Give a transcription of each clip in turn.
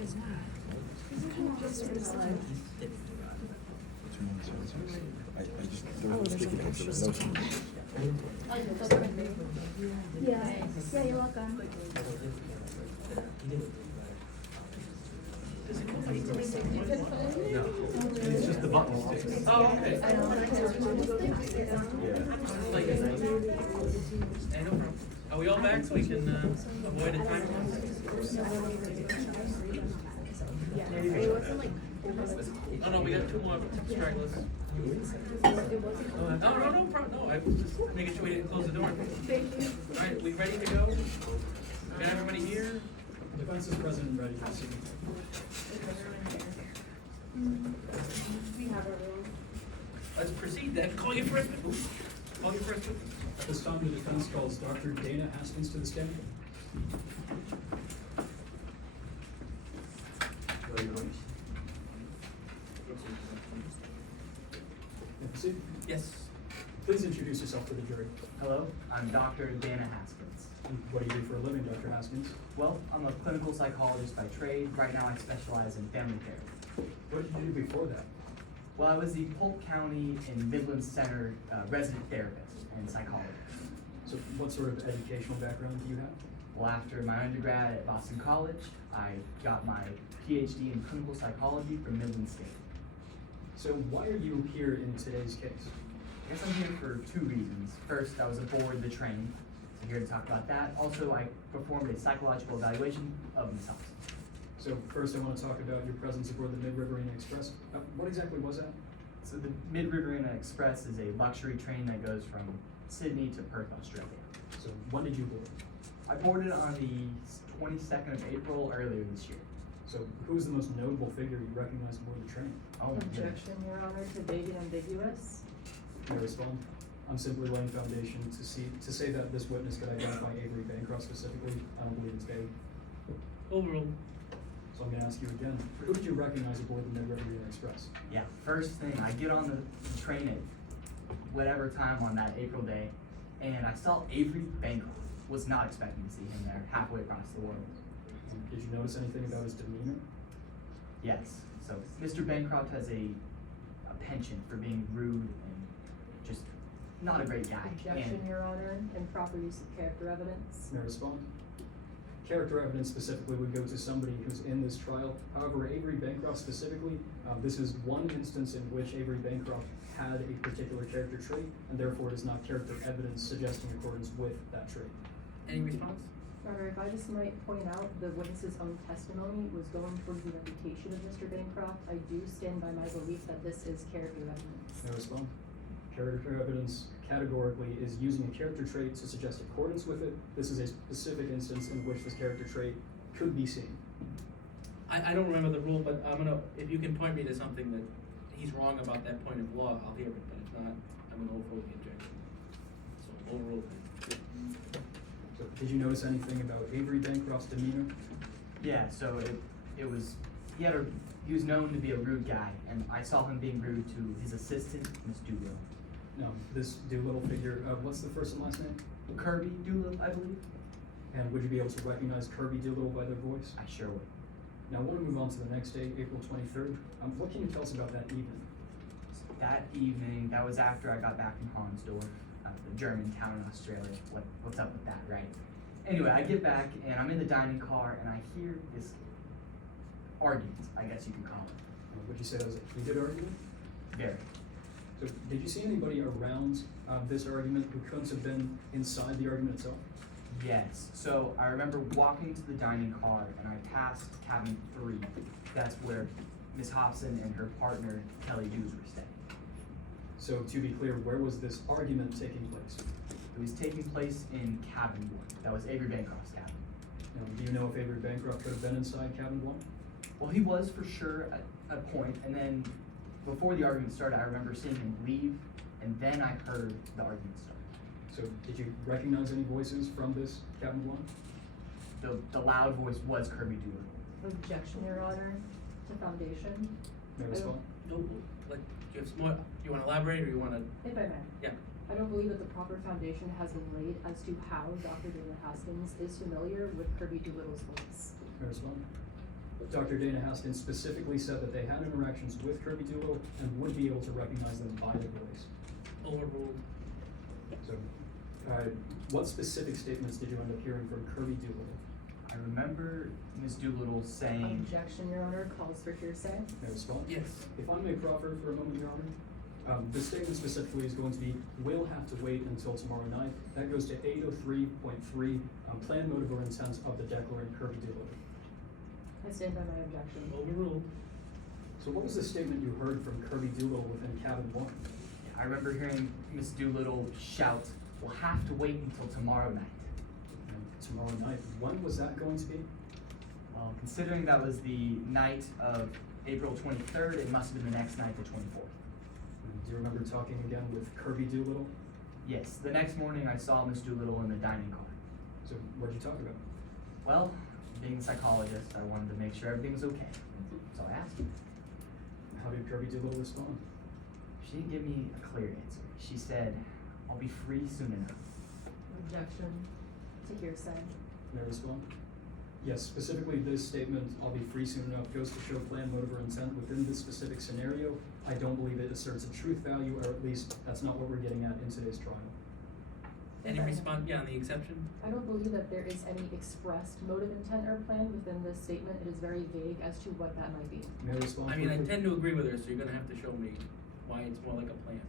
is that? Oh, there's an extra sticky. Yeah, you're welcome. It's just the button sticks. Oh, okay. I don't like to. Hey, no problem. Are we all back so we can avoid a time? Oh, no, we got two more stragglers. No problem. No, I was just making sure we didn't close the door. All right, we ready to go? Got everybody here? Defense is present and ready to proceed. Let's proceed then. Call your first witness. Call your first witness. At this time, the defense calls Dr. Dana Haskins to the stand. Proceed. Yes. Please introduce yourself to the jury. Hello, I'm Dr. Dana Haskins. And what do you do for a living, Dr. Haskins? Well, I'm a clinical psychologist by trade. Right now I specialize in family therapy. What did you do before that? Well, I was the Polk County and Midland Center resident therapist and psychologist. So what sort of educational background do you have? Well, after my undergrad at Boston College, I got my PhD in clinical psychology from Midland State. So why are you here in today's case? I guess I'm here for two reasons. First, I was aboard the train, so here to talk about that. Also, I performed a psychological evaluation of Ms. Hobson. So first I want to talk about your presence aboard the Mid-Riverina Express. What exactly was that? So the Mid-Riverina Express is a luxury train that goes from Sydney to Perth, Australia. So when did you board? I boarded on the 22nd of April earlier this year. So who is the most notable figure you recognize aboard the train? Oh, my goodness. Objection, Your Honor, to vague and ambiguous. May I respond? I'm simply laying foundation to say that this witness could identify Avery Bancroft specifically. I don't believe it's vague. Overruled. So I'm going to ask you again. Who did you recognize aboard the Mid-Riverina Express? Yeah, first thing, I get on the train at whatever time on that April day, and I saw Avery Bancroft. Was not expecting to see him there halfway across the world. Did you notice anything about his demeanor? Yes, so Mr. Bancroft has a penchant for being rude and just not a great guy. Objection, And Your Honor, improper use of character evidence. May I respond? Character evidence specifically would go to somebody who's in this trial. However, Avery Bancroft specifically, this is one instance in which Avery Bancroft had a particular character trait, and therefore it is not character evidence suggesting accordance with that trait. Any response? Your Honor, if I just might point out, the witness's own testimony was going towards the reputation of Mr. Bancroft. I do stand by my belief that this is character evidence. May I respond? Character evidence categorically is using a character trait to suggest accordance with it. This is a specific instance in which this character trait could be seen. I don't remember the rule, but if you can point me to something that he's wrong about that point of law, I'll hear it, but if not, I'm gonna overrule the objection. So overruled. So did you notice anything about Avery Bancroft's demeanor? yeah, so it was, he was known to be a rude guy, and I saw him being rude to his assistant, Miss Doolittle. No, this Doolittle figure, what's the first and last name? Kirby Doolittle, I believe? And would you be able to recognize Kirby Doolittle by their voice? I sure would. Now I want to move on to the next day, April 23rd. What can you tell us about that evening? That evening, that was after I got back from Honsdorf, the German town in Australia. What's up with that, right? Anyway, I get back and I'm in the dining car and I hear this argument, I guess you could call it. Would you say that was a heated argument? Very. So did you see anybody around this argument who couldn't have been inside the argument itself? Yes. So I remember walking to the dining car and I passed cabin 3. That's where Miss Hobson and her partner, Kelly Hughes, were staying. So to be clear, where was this argument taking place? It was taking place in cabin 1. That was Avery Bancroft's cabin. Now, do you know if Avery Bancroft could have been inside cabin 1? Well, he was for sure at a point, and then before the argument started, I remember seeing him leave, and then I heard the argument start. So did you recognize any voices from this cabin 1? The loud voice was Kirby Doolittle. Objection, Your Honor, to foundation. May I respond? No, like, do you have some more, do you wanna elaborate, or you wanna? If I may. Yeah. I don't believe that the proper foundation has been laid as to how Dr. Dana Haskins is familiar with Kirby Doolittle's voice. May I respond? Dr. Dana Haskins specifically said that they had interactions with Kirby Doolittle and would be able to recognize them by their voice. Overruled. So, what specific statements did you end up hearing from Kirby Doolittle? I remember Ms. Doolittle saying, Objection, Your Honor, calls for hearsay. May I respond? Yes. If I may proffer for a moment, Your Honor. The statement specifically is going to be, will have to wait until tomorrow night. That goes to 803.3, plan, motive, or intent of the declarant Kirby Doolittle. I stand by my objection. Overruled. So what was the statement you heard from Kirby Doolittle within cabin 1? I remember hearing Ms. Doolittle shout, "We'll have to wait until tomorrow night." Tomorrow night. When was that going to be? Well, considering that was the night of April 23rd, it must have been the next night, the 24th. Do you remember talking again with Kirby Doolittle? Yes, the next morning I saw Ms. Doolittle in the dining car. So what did you talk about? Well, being a psychologist, I wanted to make sure everything was okay. So I asked her. How did Kirby Doolittle respond? She didn't give me a clear answer. She said, "I'll be free soon enough." Objection to hearsay. May I respond? Yes, specifically this statement, "I'll be free soon enough," goes to show plan, motive, or intent within this specific scenario. I don't believe it asserts a truth value, or at least that's not what we're getting at in today's trial. Any Okay. response, yeah, on the exception? I don't believe that there is any expressed motive, intent, or plan within this statement. It is very vague as to what that might be. May I respond? I mean, I quickly? tend to agree with her, so you're gonna have to show me why it's more like a plan.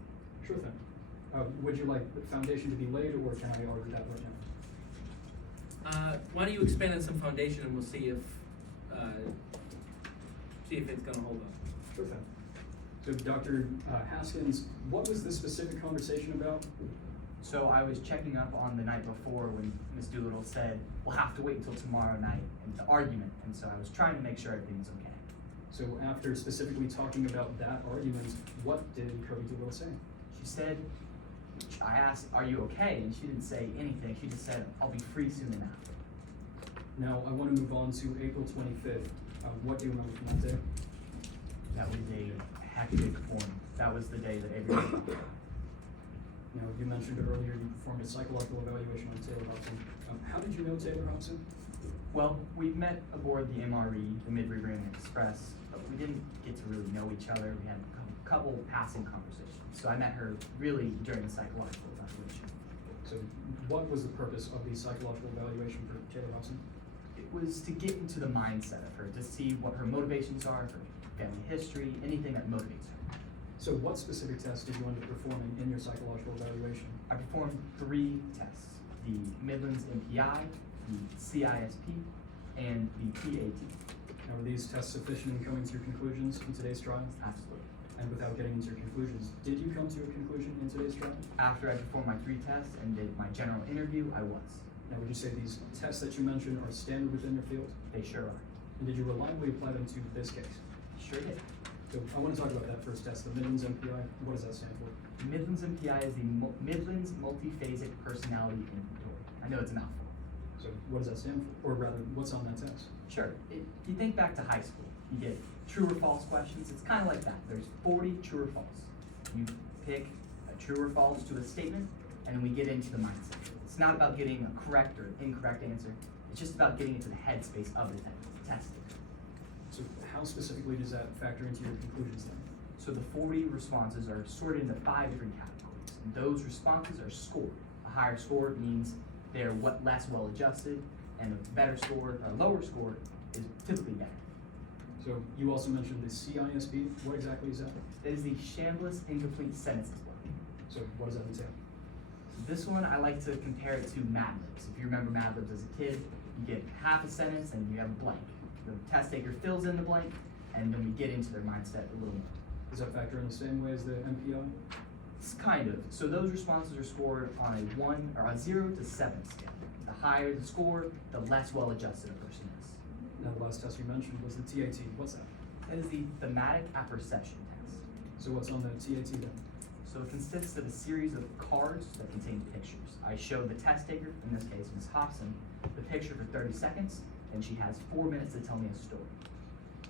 Sure thing. Would you like the foundation to be laid, or can I argue that right now? Why don't you expand on some foundation and we'll see if it's gonna hold up. Sure thing. So Dr. Haskins, what was this specific conversation about? So I was checking up on the night before when Ms. Doolittle said, "We'll have to wait until tomorrow night," and the argument, and so I was trying to make sure everything was okay. So after specifically talking about that argument, what did Kirby Doolittle say? She said, I asked, "Are you okay?" And she didn't say anything. She just said, "I'll be free soon enough." Now, I want to move on to April 25th. What do you remember from that day? That was a hectic form. That was the day that everyone. Now, you mentioned earlier you performed a psychological evaluation on Taylor Hobson. How did you know Taylor Hobson? Well, we met aboard the MRE, the Mid-Riverine Express, but we didn't get to really know each other. We had a couple passing conversations. So I met her really during the psychological evaluation. So, what was the purpose of the psychological evaluation for Taylor Hobson? It was to get into the mindset of her, to see what her motivations are, her family history, anything that motivates her. So, what specific tests did you end up performing in your psychological evaluation? I performed 3 tests, the Midlands MPI, the CISP, and the PAT. Now, were these tests sufficient in coming to your conclusions in today's trial? Absolutely. And without getting into your conclusions, did you come to a conclusion in today's trial? After I performed my 3 tests and did my general interview, I was. Now, would you say these tests that you mentioned are standard within your field? They sure are. And did you reliably apply them to this case? Sure did. So I want to talk about that first test, the Midlands MPI. What does that stand for? Midlands MPI is the Midlands Multiphasic Personality Inventory. I know it's a mouthful. So what does that stand for? Or rather, what's on that test? Sure. If you think back to high school, you get true or false questions. It's kind of like that. There's 40 true or false. You pick a true or false to a statement, and then we get into the mindset. It's not about getting a correct or incorrect answer. It's just about getting into the headspace of the test. So how specifically does that factor into your conclusions then? So the 40 responses are sorted into 5 different categories, and those responses are scored. A higher score means they're less well adjusted, and a better score, or a lower score, is typically better. So you also mentioned the CISP. What exactly is that? That is the Shambliss Incomplete Sentences book. So what does that entail? So this one, I like to compare it to Mad Libs. If you remember Mad Libs as a kid, you get half a sentence and you have a blank. The test taker fills in the blank, and then we get into their mindset a little more. Does that factor in the same way as the MPI? It's kind of. So those responses are scored on a 1 or a 0 to 7 scale. The higher the score, the less well adjusted a person is. Now the last test you mentioned was the TAT. What's that? That is the thematic apperception test. So what's on the TAT then? So it consists of a series of cards that contain pictures. I show the test taker, in this case Ms. Hobson, the picture for 30 seconds, and she has 4 minutes to tell me a story.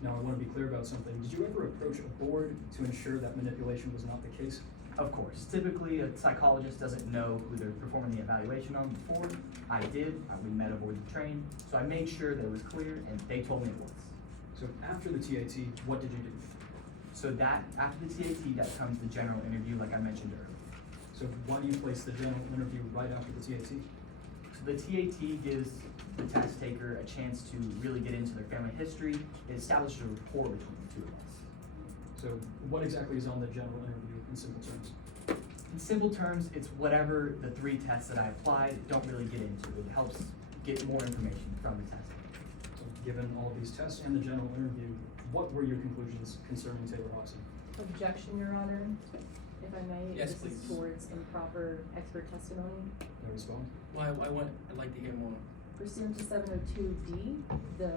Now I want to be clear about something. Did you ever approach a board to ensure that manipulation was not the case? Of course, typically a psychologist doesn't know who they're performing the evaluation on before. I did, we met aboard the train, so I made sure that it was clear and they told me it was. So after the TAT, what did you do? So that, after the TAT, that comes the general interview like I mentioned earlier. So why do you place the general interview right after the TAT? So the TAT gives the test taker a chance to really get into their family history. It establishes a rapport between the two of us. So what exactly is on the general interview in simple terms? In simple terms, it's whatever the 3 tests that I applied don't really get into. It helps get more information from the test taker. So given all these tests and the general interview, what were your conclusions concerning Taylor Hobson? Objection, Your Honor. If I may, Yes, this is please. towards improper expert testimony. No response? I'd like to hear more. Pursuant to 702D, the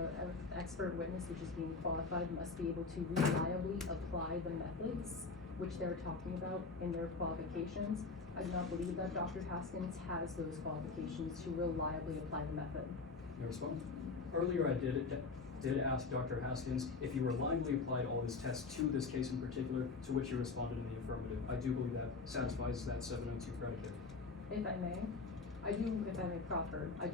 expert witness which is being qualified must be able to reliably apply the methods which they're talking about in their qualifications. I do not believe that Dr. Haskins has those qualifications to reliably apply the method. No response? Earlier I did ask Dr. Haskins if he reliably applied all his tests to this case in particular, to which he responded in the affirmative. I do believe that satisfies that 702 predicate. If I may, I do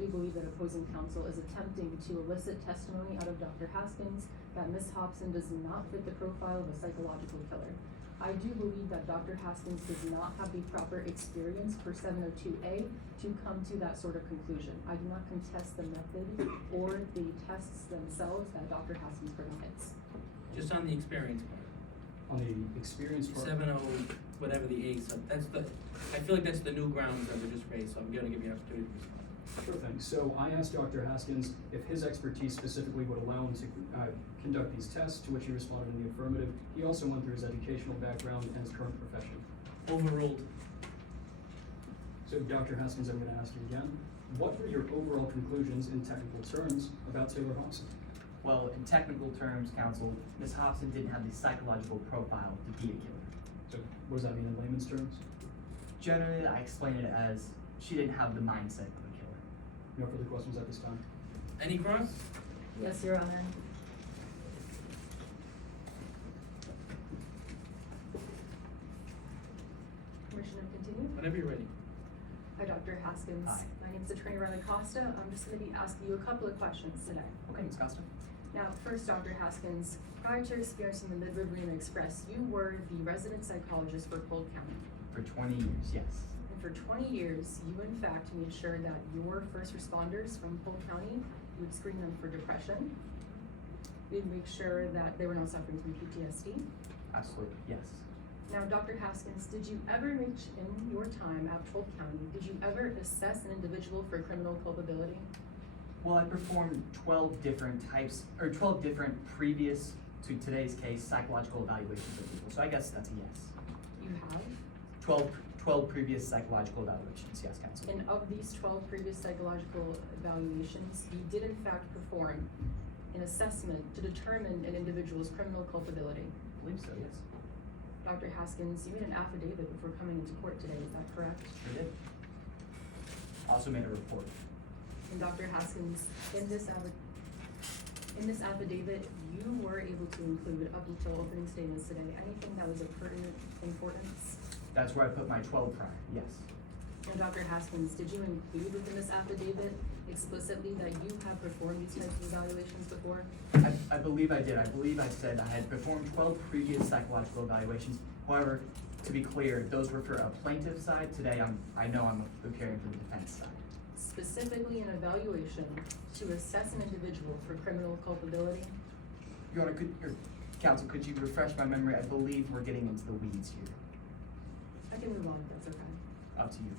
believe that opposing counsel is attempting to elicit testimony out of Dr. Haskins that Ms. Hobson does not fit the profile of a psychological killer. I do believe that Dr. Haskins does not have the proper experience for 702A to come to that sort of conclusion. I do not contest the method or the tests themselves that Dr. Haskins provides. Just on the experience part. On the experience part. 7-0, whatever the A sub, I feel like that's the new grounds that were just raised, so I'm gonna give you an opportunity to respond. Sure thing. So I asked Dr. Haskins if his expertise specifically would allow him to conduct these tests, to which he responded in the affirmative. He also went through his educational background and his current profession. Overruled. So Dr. Haskins, I'm going to ask you again, what were your overall conclusions in technical terms about Taylor Hobson? Well, in technical terms, counsel, Ms. Hobson didn't have the psychological profile to be a killer. So what does that mean in layman's terms? Generally, I explain it as she didn't have the mindset of a killer. No further questions at this time. Any cross? Yes, Your Honor. Permission to continue? Whenever you're ready. Hi, Dr. Haskins. Hi. My name is Attorney Riley Costa. I'm just going to be asking you a couple of questions today. Okay, Ms. Costa? Now, first, Dr. Haskins, prior to experiencing the Mid-Riverina Express, you were the resident psychologist for Polk County. For 20 years, yes. And for 20 years, you in fact made sure that your first responders from Polk County, you would screen them for depression. You'd make sure that they were not suffering from PTSD. Absolutely, yes. Now, Dr. Haskins, did you ever reach in your time at Polk County, did you ever assess an individual for criminal culpability? Well, I performed 12 different previous to today's case psychological evaluations of people. So I guess that's a yes. You have? 12 previous psychological evaluations, yes, counsel. And of these 12 previous psychological evaluations, you did in fact perform an assessment to determine an individual's criminal culpability. I believe so, yes. Dr. Haskins, you made an affidavit before coming into court today, is that correct? Sure did. Also made a report. And Dr. Haskins, in this affidavit, you were able to include, up until opening statements today, anything that was of pertinent importance? That's where I put my 12 prior, yes. And Dr. Haskins, did you include within this affidavit explicitly that you have performed these types of evaluations before? I believe I did. I believe I said I had performed 12 previous psychological evaluations. However, to be clear, those were for a plaintiff side. Today, I know I'm appearing for the defense side. Specifically an evaluation to assess an individual for criminal culpability? Your Honor, counsel, could you refresh my memory? I believe we're getting into the weeds here. I can move on if that's okay. Up to you.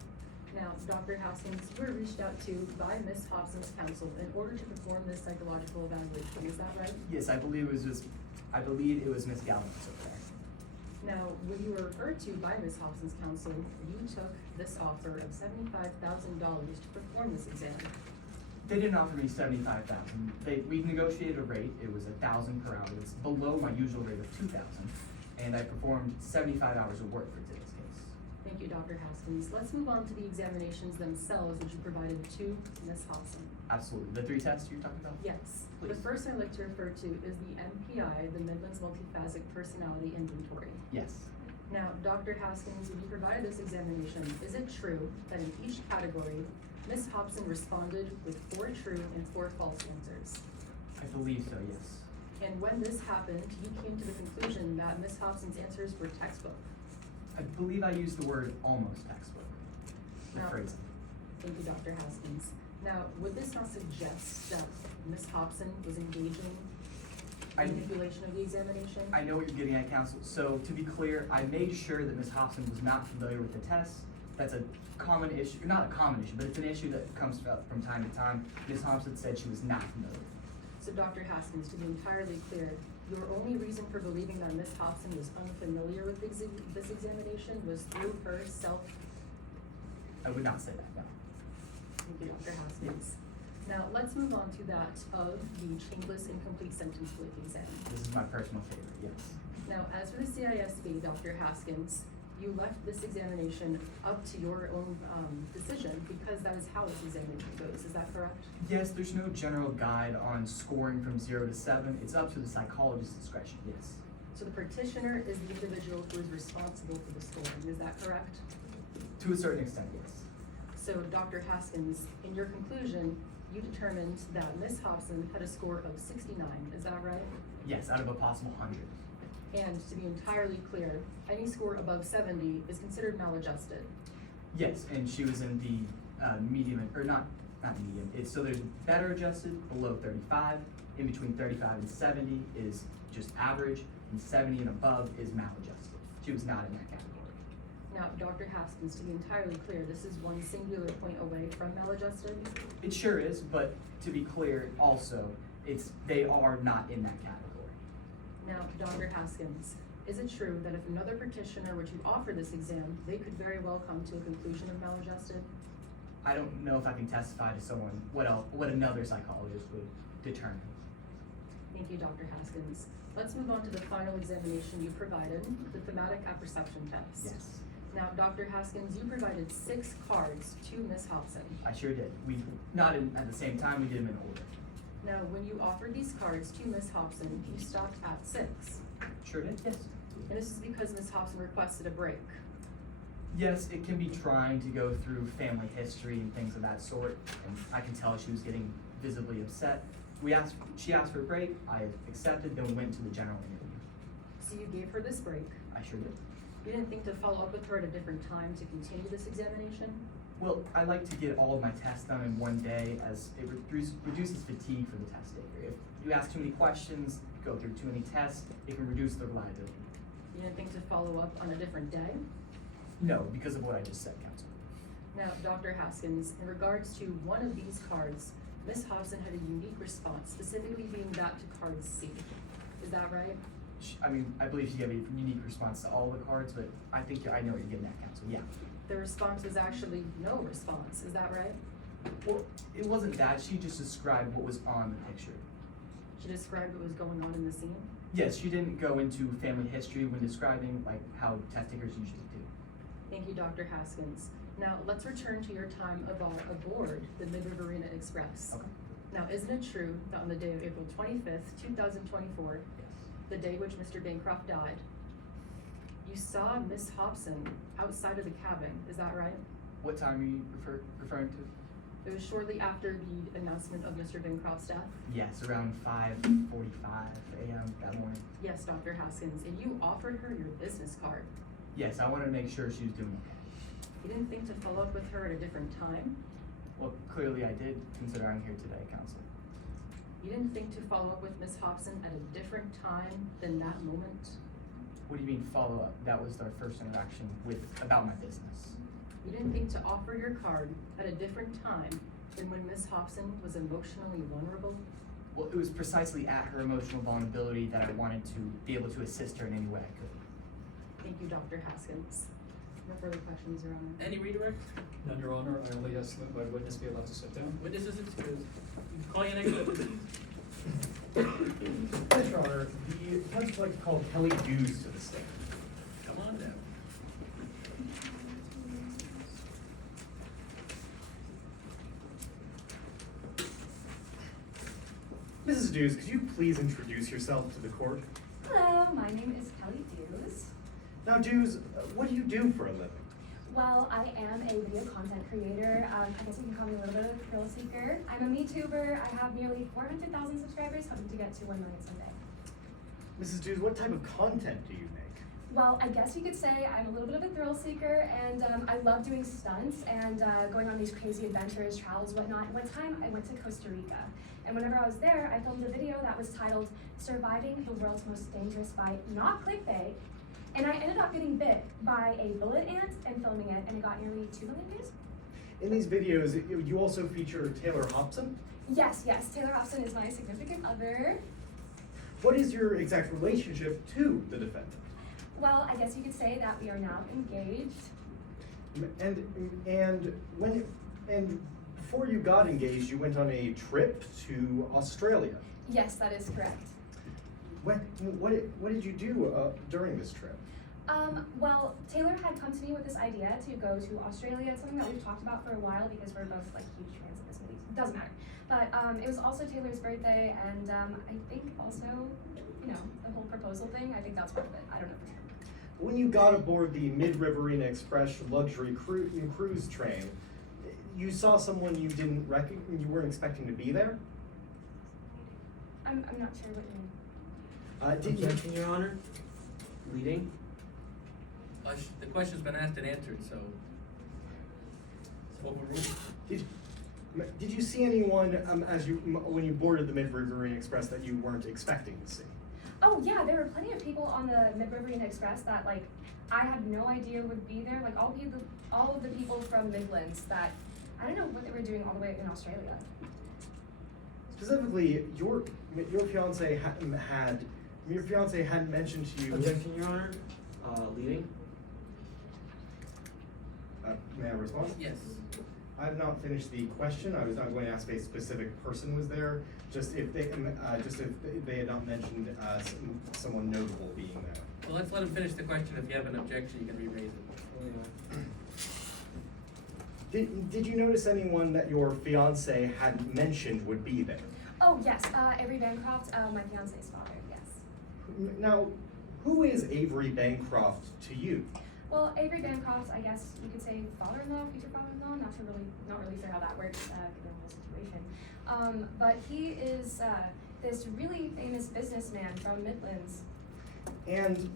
Now, Dr. Haskins, you were reached out to by Ms. Hobson's counsel in order to perform this psychological evaluation, is that right? Yes, I believe it was Ms. Galvin's over there. Now, when you were referred to by Ms. Hobson's counsel, you took this offer of $75,000 to perform this exam. They didn't offer me $75,000. We negotiated a rate. It was $1,000 per hour. It's below my usual rate of $2,000, and I performed 75 hours of work for today's case. Thank you, Dr. Haskins. Let's move on to the examinations themselves, which you provided to Ms. Hobson. Absolutely. The 3 tests you're talking about? Yes. Please. The first I'd like to refer to is the MPI, the Midlands Multiphasic Personality Inventory. Yes. Now, Dr. Haskins, when you provided this examination, is it true that in each category, Ms. Hobson responded with 4 true and 4 false answers? I believe so, yes. And when this happened, you came to the conclusion that Ms. Hobson's answers were textbook. I believe I used the word almost textbook. The No. phrasing. Thank you, Dr. Haskins. Now, would this not suggest that Ms. Hobson was engaging I- in manipulation of the examination? I know what you're getting at, counsel. So to be clear, I made sure that Ms. Hobson was not familiar with the test. That's a common issue, not a common issue, but it's an issue that comes up from time to time. Ms. Hobson said she was not familiar. So, Dr. Haskins, to be entirely clear, your only reason for believing that Ms. Hobson was unfamiliar with this examination was through her self. I would not say that, no. Thank you, Dr. Haskins. Now, let's move on to that of the changeless incomplete sentence flip exam. This is my personal favorite, yes. Now, as for the CISB, Dr. Haskins, you left this examination up to your own decision because that is how this examination goes. Is that correct? Yes, there's no general guide on scoring from 0 to 7. It's up to the psychologist's discretion, yes. So the petitioner is the individual who is responsible for the scoring. Is that correct? To a certain extent, yes. So, Dr. Haskins, in your conclusion, you determined that Ms. Hobson had a score of 69. Is that right? Yes, out of a possible 100. And to be entirely clear, any score above 70 is considered maladjusted. Yes, and she was in the medium, or not medium. So there's better adjusted, below 35. In between 35 and 70 is just average, and 70 and above is maladjusted. She was not in that category. Now, Dr. Haskins, to be entirely clear, this is one singular point away from maladjusted. It sure is, but to be clear, also, they are not in that category. Now, Dr. Haskins, is it true that if another petitioner were to offer this exam, they could very well come to a conclusion of maladjusted? I don't know if I can testify to someone what another psychologist would determine. Thank you, Dr. Haskins. Let's move on to the final examination you provided, the thematic apperception test. Yes, Now, Dr. Haskins, you provided 6 cards to Ms. Hobson. I sure did. We not at the same time. We did them in order. Now, when you offered these cards to Ms. Hobson, you stopped at 6. Sure did. Yes. And this is because Ms. Hobson requested a break. Yes, it can be trying to go through family history and things of that sort, and I can tell she was getting visibly upset. She asked for a break. I accepted. Then we went to the general interview. So you gave her this break. I sure did. You didn't think to follow up with her at a different time to continue this examination? Well, I like to get all of my tests done in one day, as it reduces fatigue for the test taker. If you ask too many questions, go through too many tests, it can reduce the reliability. You didn't think to follow up on a different day? No, because of what I just said, counsel. Now, Dr. Haskins, in regards to one of these cards, Ms. Hobson had a unique response, specifically being that to card C. Is that right? I believe she gave a unique response to all the cards, but I think I know what you're getting at, counsel. Yeah. The response was actually no response. Is that right? Well, it wasn't that. She just described what was on the picture. She described what was going on in the scene? Yes, she didn't go into family history when describing like how test takers usually do. Thank you, Dr. Haskins. Now, let's return to your time aboard the Mid-River Arena Express. Okay. Now, isn't it true that on the day of April 25th, 2024, Yes. the day which Mr. Bancroft died, you saw Miss Hobson outside of the cabin? Is that right? What time are you referring to? It was shortly after the announcement of Mr. Bancroft's death? Yes, around 5:45 a.m. that morning. Yes, Dr. Haskins, and you offered her your business card. Yes, I wanted to make sure she was doing okay. You didn't think to follow up with her at a different time? Well, clearly I did, consider I'm here today, counsel. You didn't think to follow up with Miss Hobson at a different time than that moment? What do you mean follow up? That was our first interaction about my business. You didn't think to offer your card at a different time than when Miss Hobson was emotionally vulnerable? Well, it was precisely at her emotional vulnerability that I wanted to be able to assist her in any way I could. Thank you, Dr. Haskins. No further questions, Your Honor. Any redirect? None, Your Honor. I only ask that my witness be allowed to sit down. Witnesses excused. Call your next witness. Yes, Your Honor, the defense would like to call Kelly Dews to the stand. Come on down. Mrs. Dews, could you please introduce yourself to the court? Hello, my name is Kelly Dews. Now, Dews, what do you do for a living? Well, I am a video content creator. I guess you can call me a little bit of a thrill seeker. I'm a MeTuber. I have nearly 400,000 subscribers, hoping to get to 1 million someday. Mrs. Dews, what type of content do you make? Well, I guess you could say I'm a little bit of a thrill seeker, and I love doing stunts and going on these crazy adventures, travels, whatnot. One time I went to Costa Rica, and whenever I was there, I filmed a video that was titled "Surviving the World's Most Dangerous Bite," not clickbait, and I ended up getting bit by a bullet ant and filming it, and it got nearly 2 million views. In these videos, you also feature Taylor Hobson. Yes, Taylor Hobson is my significant other. What is your exact relationship to the defendant? Well, I guess you could say that we are now engaged. And before you got engaged, you went on a trip to Australia. Yes, that is correct. What did you do during this trip? Well, Taylor had come to me with this idea to go to Australia. It's something that we've talked about for a while because we're both like huge fans of this movie. Doesn't matter. But it was also Taylor's birthday, and I think also, the whole proposal thing. I think that's part of it. I don't know for sure. When you got aboard the Mid-Riverine Express luxury cruise train, you saw someone you didn't you weren't expecting to be there? I'm not sure what you mean. Objection, Your Honor. Leading. The question's been asked and answered, so overruled. Did you see anyone when you boarded the Mid-Riverine Express that you weren't expecting to see? Oh yeah, there were plenty of people on the Mid-Riverine Express that like I had no idea would be there. Like all of the people from Midlands that I don't know what they were doing all the way in Australia. Specifically, your fiance hadn't mentioned to you. Objection, Your Honor. Leading. May I respond? Yes. I have not finished the question. I was not going to ask if a specific person was there, just if they had not mentioned someone notable being there. Well, let's let him finish the question. If you have an objection, you can re-raise it. Did you notice anyone that your fiance had mentioned would be there? Oh yes, Avery Bancroft, my fiance's father. Yes. Now, who is Avery Bancroft to you? Well, Avery Bancroft, I guess you could say father-in-law, future father-in-law. Not really sure how that works given the situation. But he is this really famous businessman from Midlands. And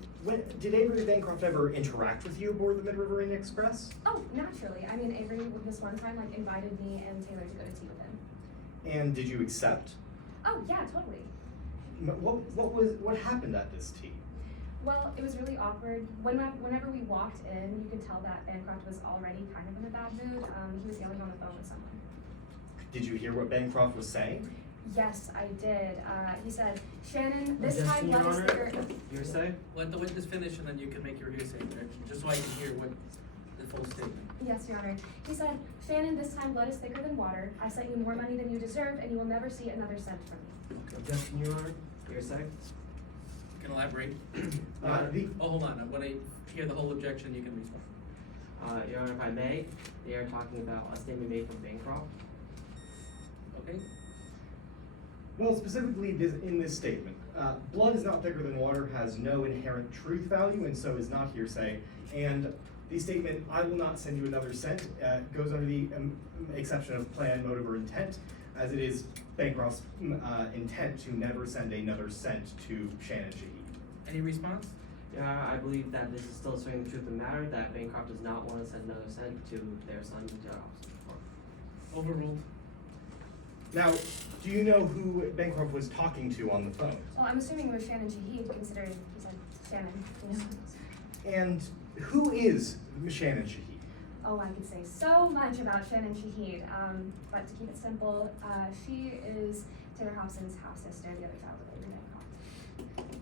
did Avery Bancroft ever interact with you aboard the Mid-Riverine Express? Oh, naturally. I mean, Avery this one time like invited me and Taylor to go to tea with him. And did you accept? Oh yeah, totally. What happened at this tea? Well, it was really awkward. Whenever we walked in, you could tell that Bancroft was already kind of in a bad mood. He was yelling on the phone with someone. Did you hear what Bancroft was saying? Yes, I did. He said, "Shannon, this Objection, time Your let us Honor. figure." Hearsay. Let the witness finish, and then you can make your hearsay objection, just so I can hear what the full statement. Yes, Your Honor. He said, "Shannon, this time blood is thicker than water. I sent you more money than you deserve, and you will never see another cent from me." Objection, Your Honor. Hearsay. You can elaborate. The- Hold on. I want to hear the whole objection. You can respond. Your Honor, if I may, they are talking about a statement made from Bancroft. Okay. Well, specifically in this statement, blood is not thicker than water has no inherent truth value, and so is not hearsay. And the statement, "I will not send you another cent," goes under the exception of plan, motive, or intent, as it is Bancroft's intent to never send another cent to Shannon Shahid. Any response? Yeah, I believe that this is still asserting the truth of the matter, that Bancroft does not want to send another cent to their son, Taylor Hobson. Overruled. Now, do you know who Bancroft was talking to on the phone? Well, I'm assuming it was Shannon Shahid, considering he said Shannon, And who is Shannon Shahid? Oh, I could say so much about Shannon Shahid, but to keep it simple, she is Taylor Hobson's half-sister, the other child of Avery Bancroft.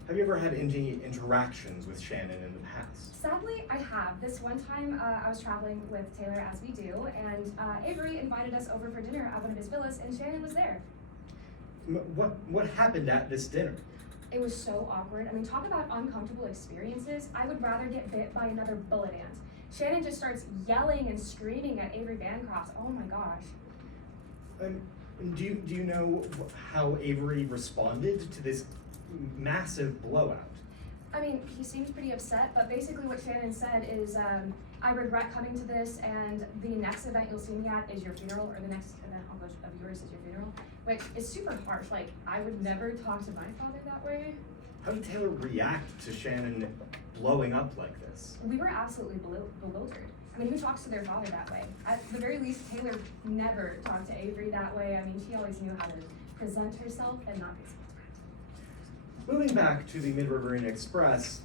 Have you ever had any interactions with Shannon in the past? Sadly, I have. This one time, I was traveling with Taylor, as we do, and Avery invited us over for dinner at one of his villas, and Shannon was there. What happened at this dinner? It was so awkward. I mean, talk about uncomfortable experiences. I would rather get bit by another bullet ant. Shannon just starts yelling and screaming at Avery Bancroft. Oh my gosh. Do you know how Avery responded to this massive blowout? I mean, he seems pretty upset, but basically what Shannon said is, I regret coming to this, and the next event you'll see me at is your funeral, or the next event I'll go of yours is your funeral, which is super harsh. Like, I would never talk to my father that way. How did Taylor react to Shannon blowing up like this? We were absolutely bewildered. I mean, who talks to their father that way? At the very least, Taylor never talked to Avery that way. I mean, she always knew how to present herself and not be spoiled. Moving back to the Mid-Riverine Express,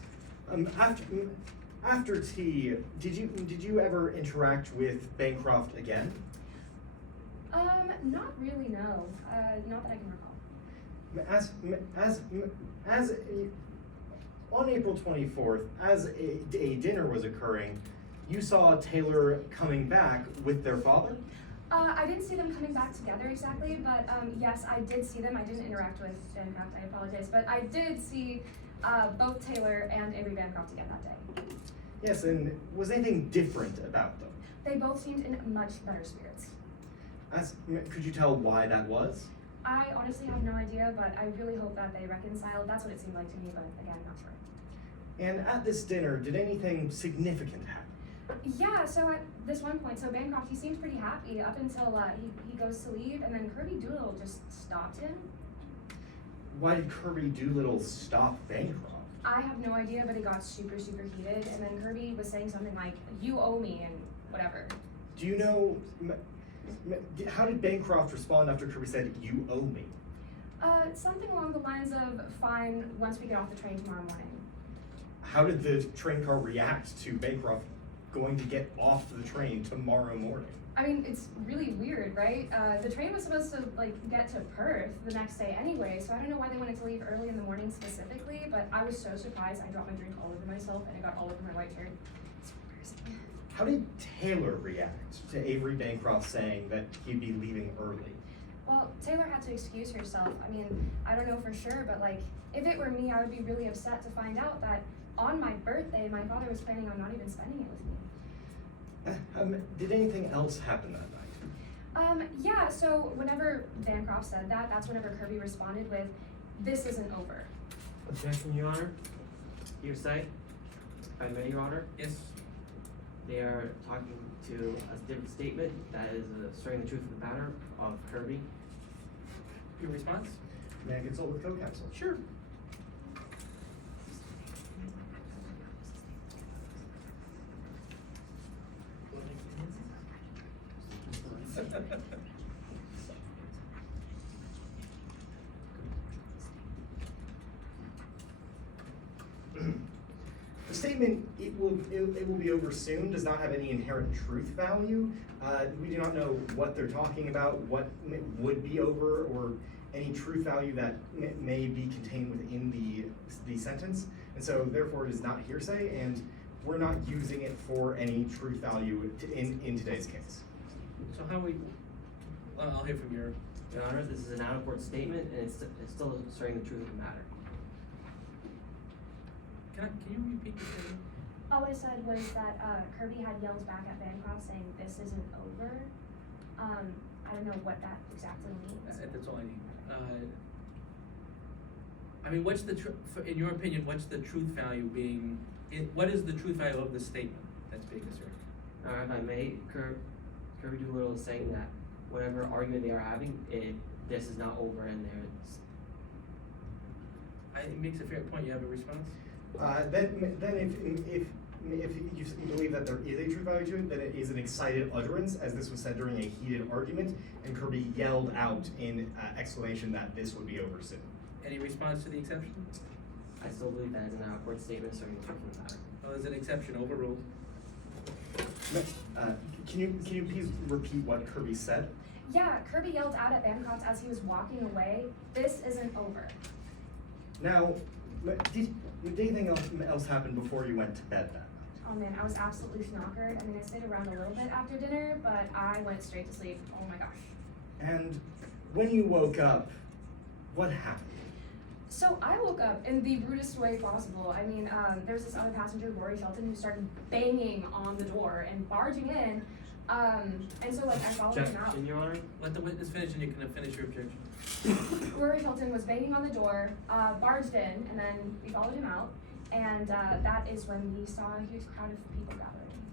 after tea, did you ever interact with Bancroft again? Not really, no. Not that I can recall. On April 24th, as a dinner was occurring, you saw Taylor coming back with their father? I didn't see them coming back together exactly, but yes, I did see them. I didn't interact with Bancroft, I apologize, but I did see both Taylor and Avery Bancroft again that day. Yes, and was anything different about them? They both seemed in much better spirits. Could you tell why that was? I honestly have no idea, but I really hope that they reconciled. That's what it seemed like to me, but again, not sure. And at this dinner, did anything significant happen? Yeah, so at this one point, so Bancroft, he seemed pretty happy up until he goes to leave, and then Kirby Doolittle just stopped him. Why did Kirby Doolittle stop Bancroft? I have no idea, but it got super heated, and then Kirby was saying something like, "You owe me," and whatever. Do you know, how did Bancroft respond after Kirby said, "You owe me"? Something along the lines of, "Fine, once we get off the train tomorrow morning." How did the train car react to Bancroft going to get off the train tomorrow morning? I mean, it's really weird, right? The train was supposed to get to Perth the next day anyway, so I don't know why they wanted to leave early in the morning specifically, but I was so surprised. I dropped my drink all over myself and it got all over my white shirt. It's embarrassing. How did Taylor react to Avery Bancroft saying that he'd be leaving early? Well, Taylor had to excuse herself. I mean, I don't know for sure, but if it were me, I would be really upset to find out that on my birthday, my father was planning on not even spending it with me. Did anything else happen that night? Yeah, so whenever Bancroft said that, that's whenever Kirby responded with, "This isn't over." Objection, Your Honor. Hearsay. If I may, Your Honor. Yes. They are talking to a different statement that is asserting the truth of the matter of Kirby. Your response? May I consult with co-counsel? Sure. The statement, it will be over soon, does not have any inherent truth value. We do not know what they're talking about, what would be over, or any truth value that may be contained within the sentence. And so therefore it is not hearsay, and we're not using it for any truth value in today's case. So how we, I'll hear from your, Your Honor, this is an out-of-court statement, and it's still asserting the truth of the matter. can you repeat the statement? All I said was that Kirby had yelled back at Bancroft saying, "This isn't over." I don't know what that exactly means. That's all I need. I mean, what's the in your opinion, what's the truth value being, what is the truth value of the statement that's being asserted? If I may, Kirby Doolittle is saying that whatever argument they are having, this is not over, and It makes a fair point. You have a response? Then if you believe that there is a true value to it, then it is an excited utterance, as this was said during a heated argument, and Kirby yelled out in exclamation that this would be over soon. Any response to the exception? I still believe that is an out-of-court statement asserting the truth of the matter. Well, there's an exception overruled. Can you please repeat what Kirby said? Yeah, Kirby yelled out at Bancroft as he was walking away, "This isn't over." Now, did anything else happen before you went to bed that night? Oh man, I was absolutely knockered. I mean, I stayed around a little bit after dinner, but I went straight to sleep. Oh my gosh. And when you woke up, what happened? So I woke up in the rudest way possible. I mean, there's this other passenger, Rory Shelton, who started banging on the door and barging in. And so I followed him out. Objection, Your Honor. Let the witness finish and you can finish your objection. Rory Shelton was banging on the door, barged in, and then we followed him out. And that is when we saw a huge crowd of people gathering.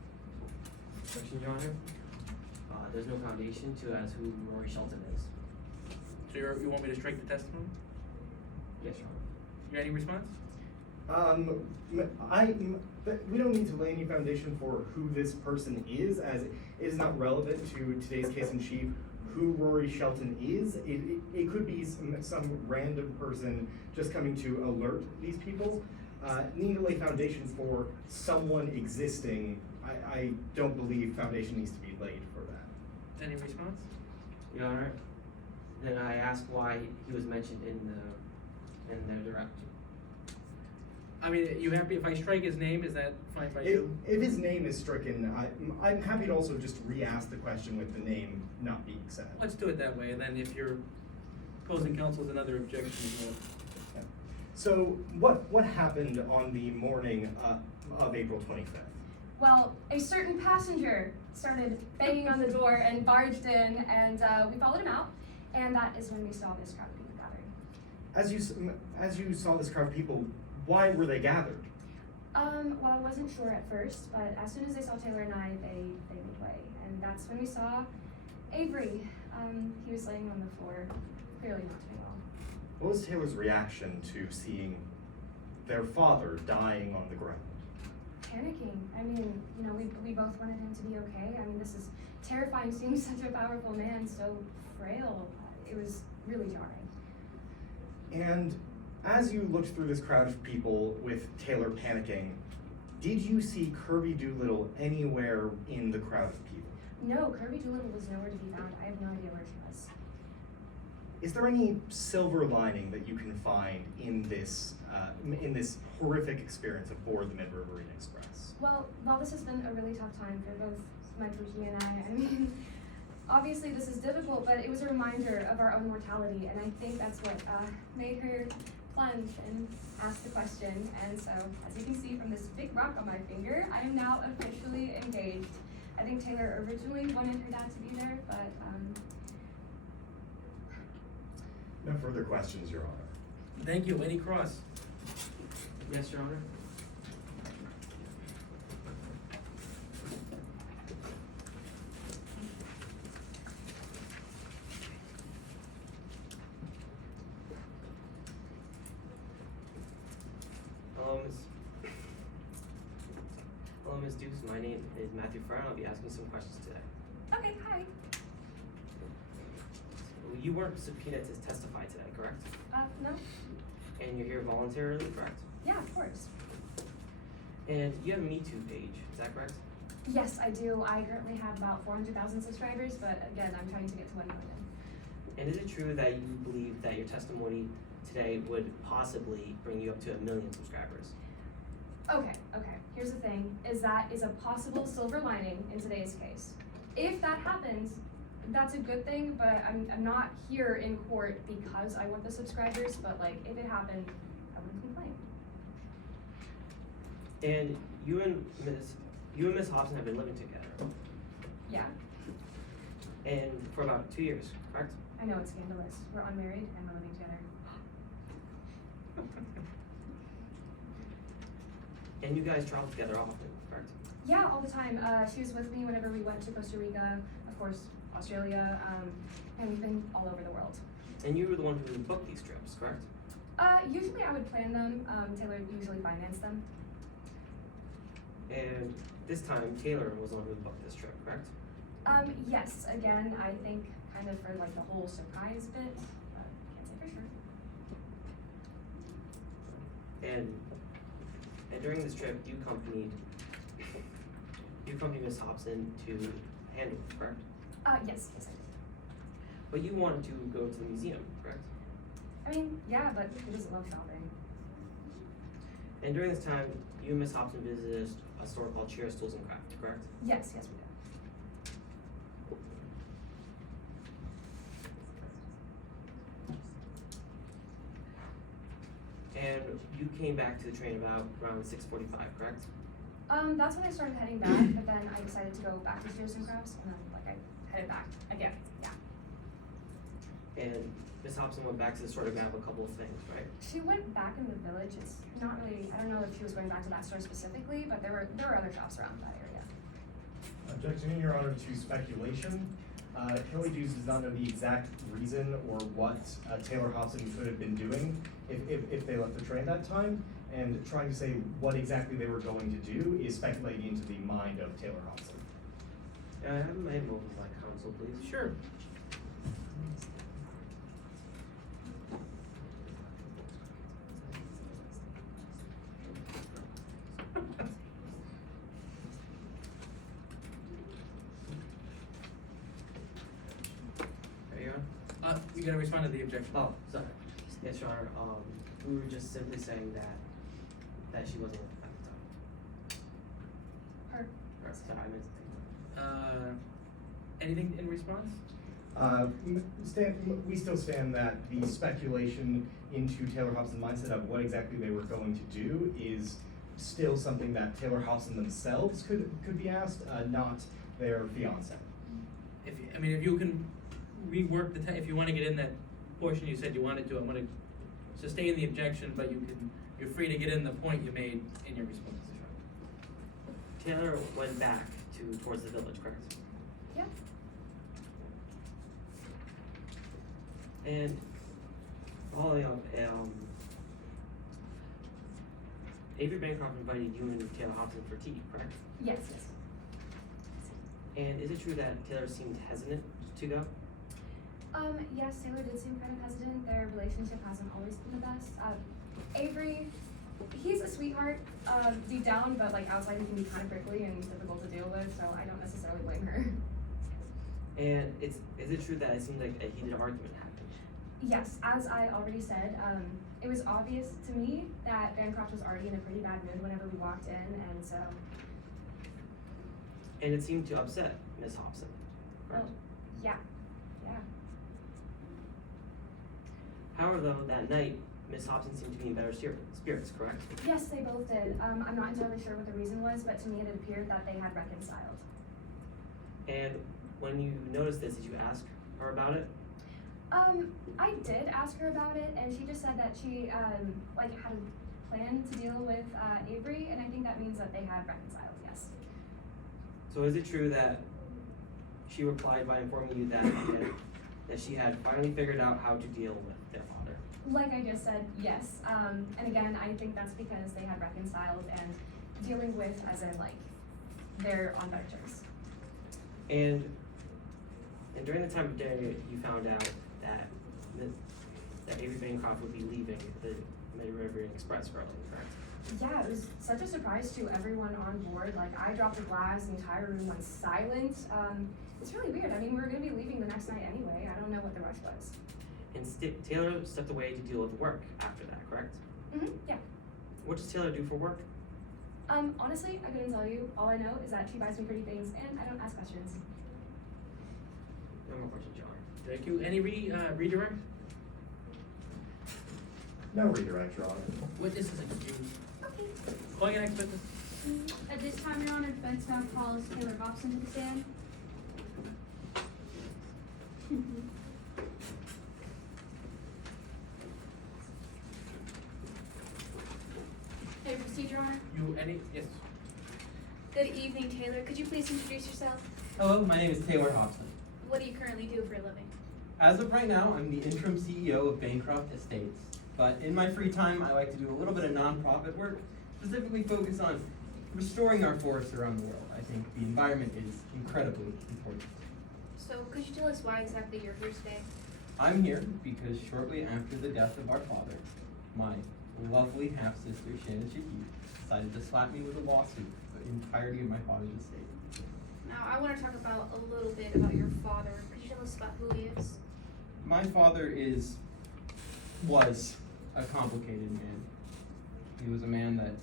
Objection, Your Honor. There's no foundation to as who Rory Shelton is. So you want me to strike the testimony? Yes, Your Honor. Any response? We don't need to lay any foundation for who this person is, as it is not relevant to today's case in chief. Who Rory Shelton is, it could be some random person just coming to alert these people. Need to lay foundation for someone existing. I don't believe foundation needs to be laid for that. Any response? Your Honor, then I ask why he was mentioned in their direct. I mean, you happy if I strike his name? Is that fine by you? If his name is stricken, I'm happy to also just re-ask the question with the name not being said. Let's do it that way, and then if your opposing counsel has another objection, we'll. So what happened on the morning of April 25th? Well, a certain passenger started banging on the door and barged in, and we followed him out, and that is when we saw this crowd of people gathering. As you saw this crowd of people, why were they gathered? Well, I wasn't sure at first, but as soon as they saw Taylor and I, they made way, and that's when we saw Avery. He was laying on the floor, clearly not doing well. What was Taylor's reaction to seeing their father dying on the ground? Panicking. I mean, you know, we both wanted him to be okay. I mean, this is terrifying seeing such a powerful man so frail. It was really jarring. And as you looked through this crowd of people with Taylor panicking, did you see Kirby Doolittle anywhere in the crowd of people? No, Kirby Doolittle was nowhere to be found. I have no idea where he was. Is there any silver lining that you can find in this horrific experience aboard the Mid-Riverine Express? Well, while this has been a really tough time for both my Pookie and I mean, obviously this is difficult, but it was a reminder of our own mortality, and I think that's what made her plunge and ask the question. And so, as you can see from this big rock on my finger, I am now officially engaged. I think Taylor originally wanted her dad to be there, but No further questions, Your Honor. Thank you. Lady Cross. Yes, Your Honor. Hello, Ms. Dukes. My name is Matthew Farr, and I'll be asking some questions today. okay, hi. You weren't subpoenaed to testify today, correct? No? And you're here voluntarily, correct? Yeah, of course. And you have a Me Too page, is that correct? Yes, I do. I currently have about 400,000 subscribers, but again, I'm trying to get to 1 million. And is it true that you believe that your testimony today would possibly bring you up to 1 million subscribers? Okay. Here's the thing, is that is a possible silver lining in today's case. If that happens, that's a good thing, but I'm not here in court because I want the subscribers, but like, if it happened, I wouldn't complain. And you and Miss Hobson have been living together, Yeah, and for about 2 years, correct? I know it's scandalous. We're unmarried and we're living together. And you guys travel together often, correct? Yeah, all the time. She was with me whenever we went to Costa Rica, of course, Australia, and we've been all over the world. And you were the one who booked these trips, correct? Usually I would plan them. Taylor usually financed them. And this time, Taylor was the one who booked this trip, correct? Yes, again, I think kind of for like the whole surprise bit, but can't say for sure. And during this trip, you accompanied Miss Hobson to Handle, correct? Yes, I did. But you wanted to go to the museum, correct? I mean, yeah, but who doesn't love shopping? And during this time, you and Miss Hobson visited a store called Cheers Tools and Craft, correct? Yes, we did. And you came back to the train about around 6:45, correct? That's when I started heading back, but then I decided to go back to Cheers and Crafts, and then like I headed back again. Yeah. And Miss Hobson went back to the store to grab a couple of things, right? She went back in the village. It's not really. I don't know if she was going back to that store specifically, but there were other shops around that area. Objection, Your Honor, to speculation. Kelly Dews does not know the exact reason or what Taylor Hobson could have been doing. If if they left the train that time, and trying to say what exactly they were going to do is speculating into the mind of Taylor Hobson. I have my vote by council, please. Sure. Are you on? You gotta respond to the objection. Oh, sorry. Yes, Your Honor, we were just simply saying that she wasn't at the time. Her. Or, sorry, I meant to think. Anything in response? We still stand that the speculation into Taylor Hobson's mindset of what exactly they were going to do is still something that Taylor Hobson themselves could be asked, not their fiance. If you can rework if you wanna get in that portion you said you wanted to, I'm gonna sustain the objection, but you're free to get in the point you made in your response. Taylor went back towards the village, correct? Yeah. And following up, Avery Bancroft invited you and Taylor Hobson for tea, correct? Yes. And is it true that Taylor seemed hesitant to go? Yes, Taylor did seem kind of hesitant. Their relationship hasn't always been the best. Avery, he's a sweetheart, deep down, but like outside he can be kind of prickly and difficult to deal with, so I don't necessarily blame her. And is it true that it seemed like a heated argument happened? Yes, as I already said, it was obvious to me that Bancroft was already in a pretty bad mood whenever we walked in, and so, And it seemed to upset Miss Hobson, correct? well, yeah. However, though, that night, Miss Hobson seemed to be in better spirits, correct? Yes, they both did. I'm not entirely sure what the reason was, but to me it appeared that they had reconciled. And when you noticed this, did you ask her about it? I did ask her about it, and she just said that she, had a plan to deal with, Avery, and I think that means that they had reconciled, yes. So is it true that she replied by informing you that she had finally figured out how to deal with their father? Like I just said, yes. And again, I think that's because they had reconciled and dealing with, as in like, they're on better terms. And during the time of day, you found out that Avery Bancroft would be leaving the Mid-Riverine Express early, correct? Yeah, it was such a surprise to everyone on board. Like, I dropped a glass, the entire room went silent. It's really weird. I mean, we were gonna be leaving the next night anyway. I don't know what the rush was. And Taylor stepped away to deal with work after that, correct? Yeah. What does Taylor do for work? Honestly, I couldn't tell you. All I know is that she buys me pretty things and I don't ask questions. No more questions, Your Honor. Thank you. Any redirect? No redirect, Your Honor. Witness is excused. Okay. Call your next witness. At this time, Your Honor, defense now calls Taylor Hobson to the stand. May I proceed, Your Honor? Yes. Good evening, Taylor. Could you please introduce yourself? Hello, my name is Taylor Hobson. What do you currently do for a living? As of right now, I'm the interim CEO of Bancroft Estates. But in my free time, I like to do a little bit of nonprofit work, specifically focus on restoring our forests around the world. I think the environment is incredibly important. So, could you tell us why exactly you're here today? I'm here because shortly after the death of our father, my lovely half-sister, Shannon Shakir, decided to slap me with a lawsuit for the entirety of my father's estate. Now, I want to talk about a little bit about your father. Could you tell us about who he is? My father was a complicated man. He was a man that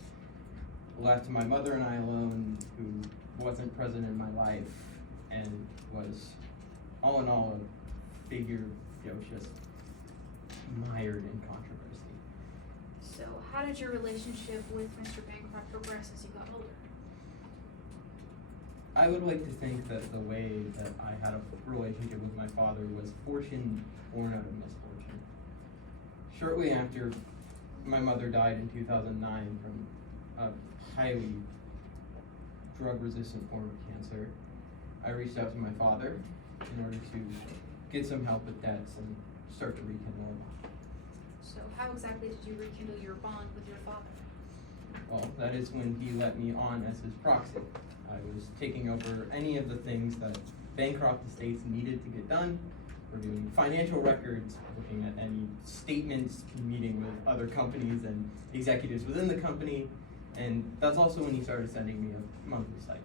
left my mother and I alone, who wasn't present in my life, and was, all in all, a figure, just mired in controversy. So, how did your relationship with Mr. Bancroft progress as you got older? I would like to think that the way that I had a relationship with my father was fortune born out of misfortune. Shortly after my mother died in 2009 from a highly drug-resistant form of cancer, I reached out to my father in order to get some help with debts and start to rekindle. So how exactly did you rekindle your bond with your father? Well, that is when he let me on as his proxy. I was taking over any of the things that Bancroft Estates needed to get done, reviewing financial records, looking at any statements, meeting with other companies and executives within the company, and that's also when he started sending me a monthly stipend.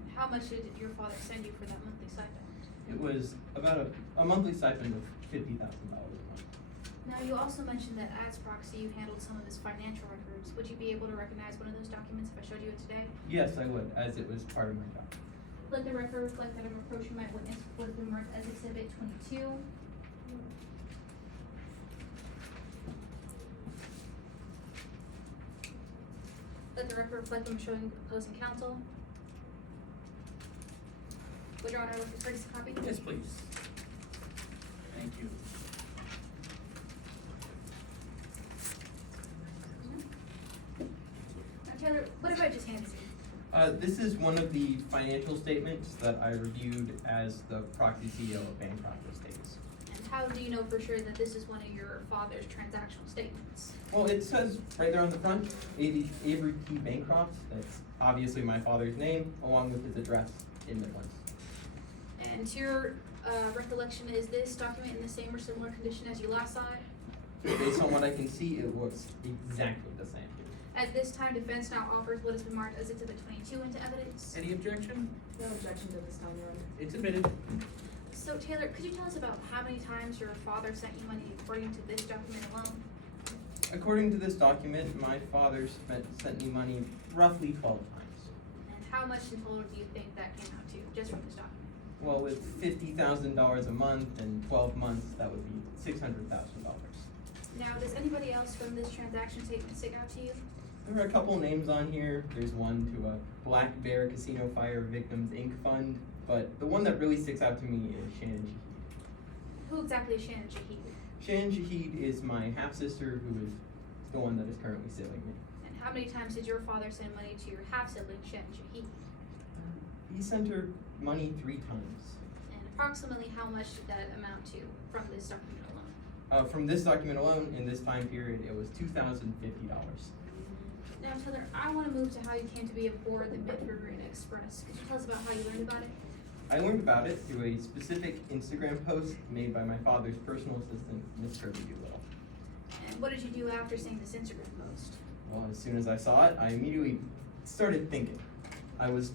And how much did your father send you for that monthly stipend? It was about a monthly stipend of $50,000 a month. Now, you also mentioned that as proxy, you handled some of his financial records. Would you be able to recognize one of those documents if I showed you it today? Yes, I would, as it was part of my job. Let the record reflect that I'm approaching my witness would have been marked as Exhibit 22. Let the record reflect I'm showing opposing counsel. Would Your Honor like to produce a copy? Yes, please. Thank you. Now, Taylor, what have I just handed you? This is one of the financial statements that I reviewed as the proxy CEO of Bancroft Estates. And how do you know for sure that this is one of your father's transactional statements? Well, it says right there on the front, Avery P. Bancroft. That's obviously my father's name, along with his address in Midlands. And to your recollection, is this document in the same or similar condition as you last saw it? Based on what I can see, it looks exactly the same. At this time, defense now offers what has been marked as Exhibit 22 into evidence. Any objection? No objections at this time, Your Honor. It's admitted. So Taylor, could you tell us about how many times your father sent you money according to this document alone? According to this document, my father sent me money roughly 12 times. And how much in total do you think that came out to, just from this document? Well, with $50,000 a month and 12 months, that would be $600,000. Now, does anybody else from this transaction statement stick out to you? There are a couple names on here. There's one to a Black Bear Casino Fire Victims Inc. fund, but the one that really sticks out to me is Shannon Shahid. Who exactly is Shannon Shahid? Shannon Shahid is my half-sister who is the one that is currently suing me. And how many times did your father send money to your half-sibling, Shannon Shahid? He sent her money 3 times. And approximately how much did that amount to from this document alone? From this document alone, in this time period, it was $2,050. Now, Taylor, I want to move to how you came to be aboard the Midford Marine Express. Could you tell us about how you learned about it? I learned about it through a specific Instagram post made by my father's personal assistant, Miss Kirby Doolittle. And what did you do after seeing this Instagram post? Well, as soon as I saw it, I immediately started thinking. I was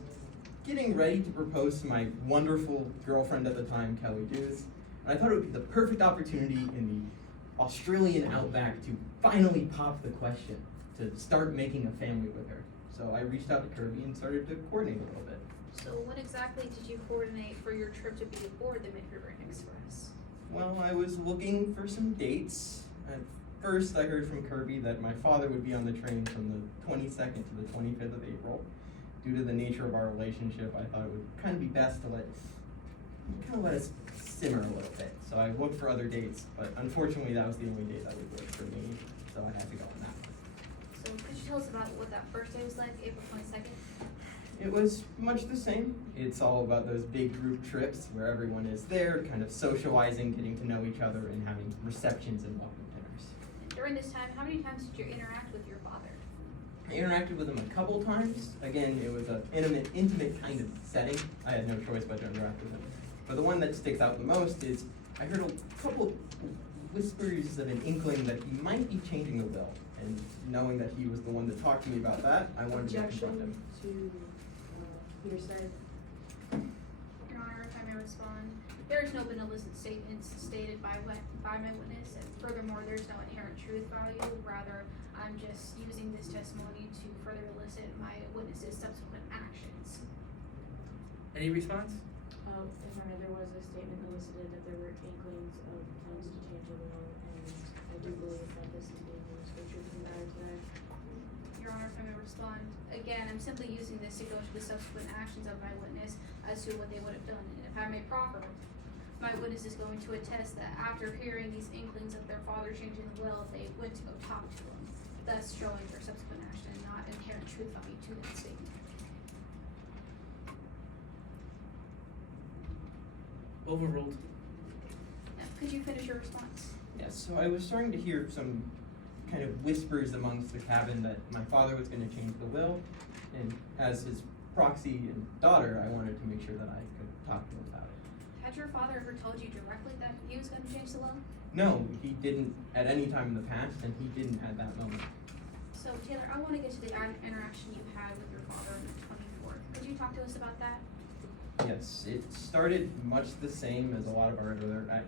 getting ready to propose to my wonderful girlfriend at the time, Kelly Dews, and I thought it would be the perfect opportunity in the Australian outback to finally pop the question, to start making a family with her. So I reached out to Kirby and started to coordinate a little bit. So what exactly did you coordinate for your trip to be aboard the Midford Marine Express? Well, I was looking for some dates. At first, I heard from Kirby that my father would be on the train from the 22nd to the 25th of April. Due to the nature of our relationship, I thought it would kind of be best to let us simmer a little bit. So I looked for other dates, but unfortunately, that was the only date that would work for me. So I had to go on that. So could you tell us about what that first day was like, April 22nd? It was much the same. It's all about those big group trips where everyone is there, kind of socializing, getting to know each other, and having receptions and welcome dinners. And during this time, how many times did you interact with your father? I interacted with him a couple times. Again, it was an intimate kind of setting. I had no choice but to interact with him. But the one that sticks out the most is I heard a couple whispers of an inkling that he might be changing the will. And knowing that he was the one that talked to me about that, I wanted to confront him. Objection to hearsay. Your Honor, if I may respond, there has no been illicit statements stated by my witness, and furthermore, there's no inherent truth value. Rather, I'm just using this testimony to further elicit my witness's subsequent actions. Any response? If I may, there was a statement elicited that there were inklings of plans to change the will, and I do believe that this is being used for truth and matter today. Your Honor, if I may respond, again, I'm simply using this to go to the subsequent actions of my witness as to what they would have done. And if I may proffer, my witness is going to attest that after hearing these inklings of their father changing the will, they went to go talk to him, thus showing their subsequent action and not inherent truth value to that statement. Overruled. Now, could you finish your response? Yes, so I was starting to hear some kind of whispers amongst the cabin that my father was going to change the will, and as his proxy and daughter, I wanted to make sure that I could talk to him about it. Had your father ever told you directly that he was gonna change the will? No, he didn't at any time in the past, and he didn't at that moment. So Taylor, I wanna get to the interaction you had with your father on the 24th. Could you talk to us about that? Yes, it started much the same as a lot of our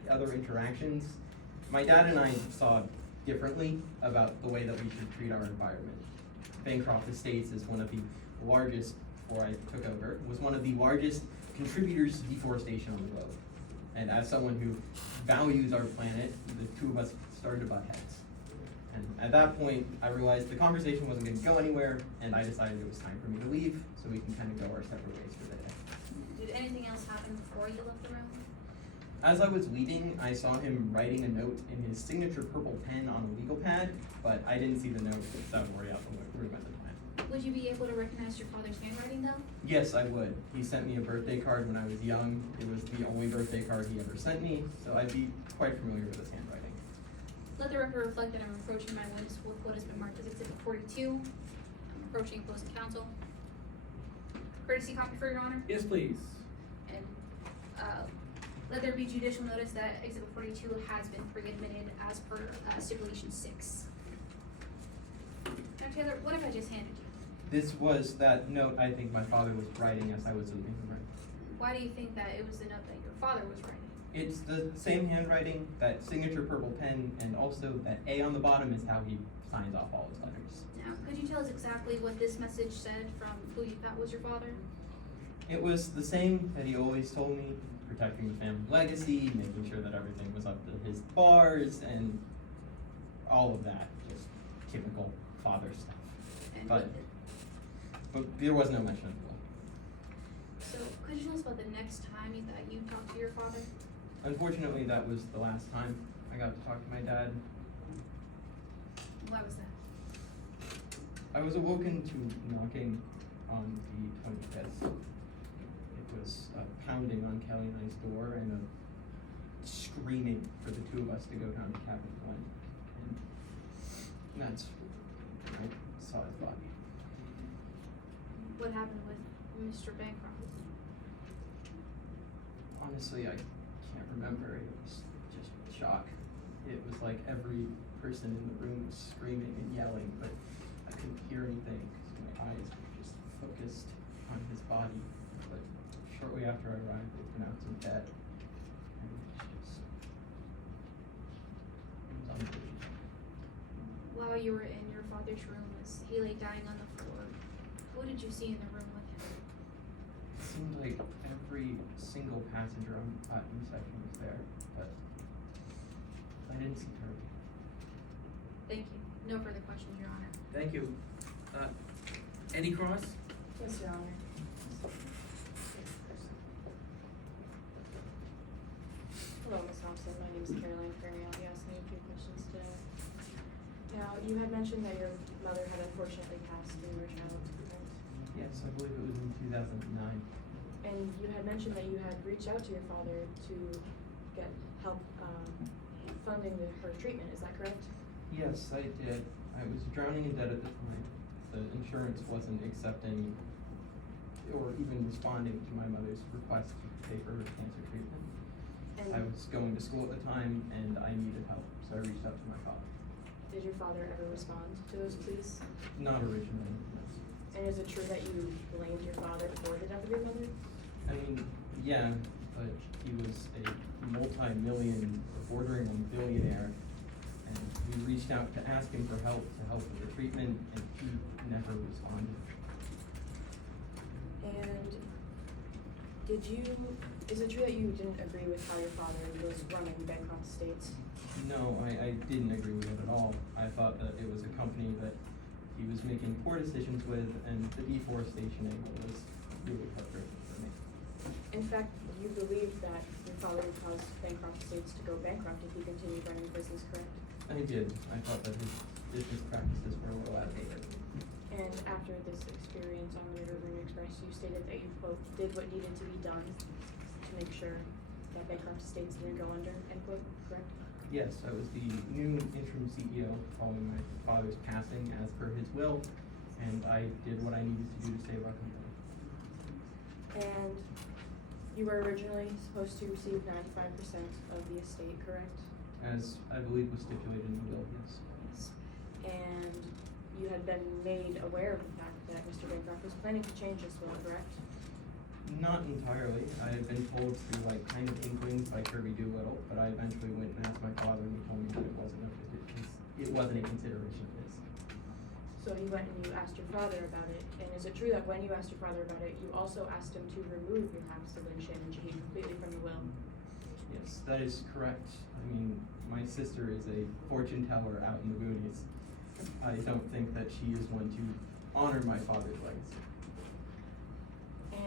other interactions. My dad and I saw differently about the way that we should treat our environment. Bancroft Estates is one of the largest, before I took over, was one of the largest contributors to deforestation on the globe. And as someone who values our planet, the two of us started to butt heads. And at that point, I realized the conversation wasn't gonna go anywhere, and I decided it was time for me to leave, so we can kind of go our separate ways for the day. Did anything else happen before you left the room? As I was leaving, I saw him writing a note in his signature purple pen on a legal pad, but I didn't see the note because I was already out the room at the time. Would you be able to recognize your father's handwriting though? Yes, I would. He sent me a birthday card when I was young. It was the only birthday card he ever sent me, so I'd be quite familiar with his handwriting. Let the record reflect that I'm approaching my witness with what has been marked as Exhibit 42. I'm approaching opposing counsel. Courtesy copy for your honor. Yes, please. And let there be judicial notice that Exhibit 42 has been pre-admitted as per stipulation 6. Now Taylor, what if I just handed you? This was that note I think my father was writing as I was leaving the room. Why do you think that it was the note that your father was writing? It's the same handwriting, that signature purple pen, and also that A on the bottom is how he signs off all his letters. Now, could you tell us exactly what this message said from who you thought was your father? It was the same that he always told me, protecting the family legacy, making sure that everything was up to his bars, and all of that, just typical father stuff. And But, but there was no mention of the will. so, could you tell us about the next time that you talked to your father? Unfortunately, that was the last time I got to talk to my dad. Why was that? I was awoken to knocking on the 25th. It was pounding on Kelly and I's door and screaming for the two of us to go down to cabin 1. And that's when I saw his body. What happened with Mr. Bancroft? Honestly, I can't remember. It was just shock. It was like every person in the room was screaming and yelling, but I couldn't hear anything because my eyes were just focused on his body. But shortly after I arrived, they pronounced him dead. And it was unbelievable. While you were in your father's room as he lay dying on the floor, what did you see in the room with him? It seemed like every single passenger on the platinum section was there, but I didn't see Kirby. Thank you. No further questions, Your Honor. Thank you. Eddie Cross? Yes, Your Honor. Hello, Ms. Thompson. My name is Caroline Ferry. I'll be asking you a few questions today. Now, you had mentioned that your mother had unfortunately passed when you were a child, correct? Yes, I believe it was in 2009. And you had mentioned that you had reached out to your father to get help funding her treatment. Is that correct? Yes, I did. I was drowning in debt at the time. The insurance wasn't accepting or even responding to my mother's request to pay for her cancer treatment. And I was going to school at the time and I needed help, so I reached out to my father. did your father ever respond to those pleas? Not originally, no. And is it true that you blamed your father for the death of your mother? I mean, yeah, but he was a multi-million, bordering on billionaire, and we reached out to ask him for help with the treatment, and he never responded. And is it true that you didn't agree with how your father was running Bancroft Estates? No, I didn't agree with it at all. I thought that it was a company that he was making poor decisions with, and the deforestation angle was really heartbreaking for me. In fact, you believe that your father would cause Bancroft Estates to go bankrupt if he continued running the business, correct? I did. I thought that his business practices were a little outdated. And after this experience on the River Express, you stated that you, quote, did what needed to be done to make sure that Bancroft Estates didn't go under, end quote, correct? Yes, I was the new interim CEO following my father's passing as per his will, and I did what I needed to do to save our company. And you were originally supposed to receive 95% of the estate, correct? As I believe was stipulated in the will, yes. Yes. And you had been made aware of the fact that Mr. Bancroft was planning to change his will, correct? Not entirely. I had been told through like kind of inklings by Kirby Doolittle, but I eventually went and asked my father, and he told me that it wasn't a consideration of his. So you went and you asked your father about it, and is it true that when you asked your father about it, you also asked him to remove your half sibling Shannon Shaheen completely from the will? Yes, that is correct. I mean, my sister is a fortune teller out in the boonies. I don't think that she is one to honor my father's legacy.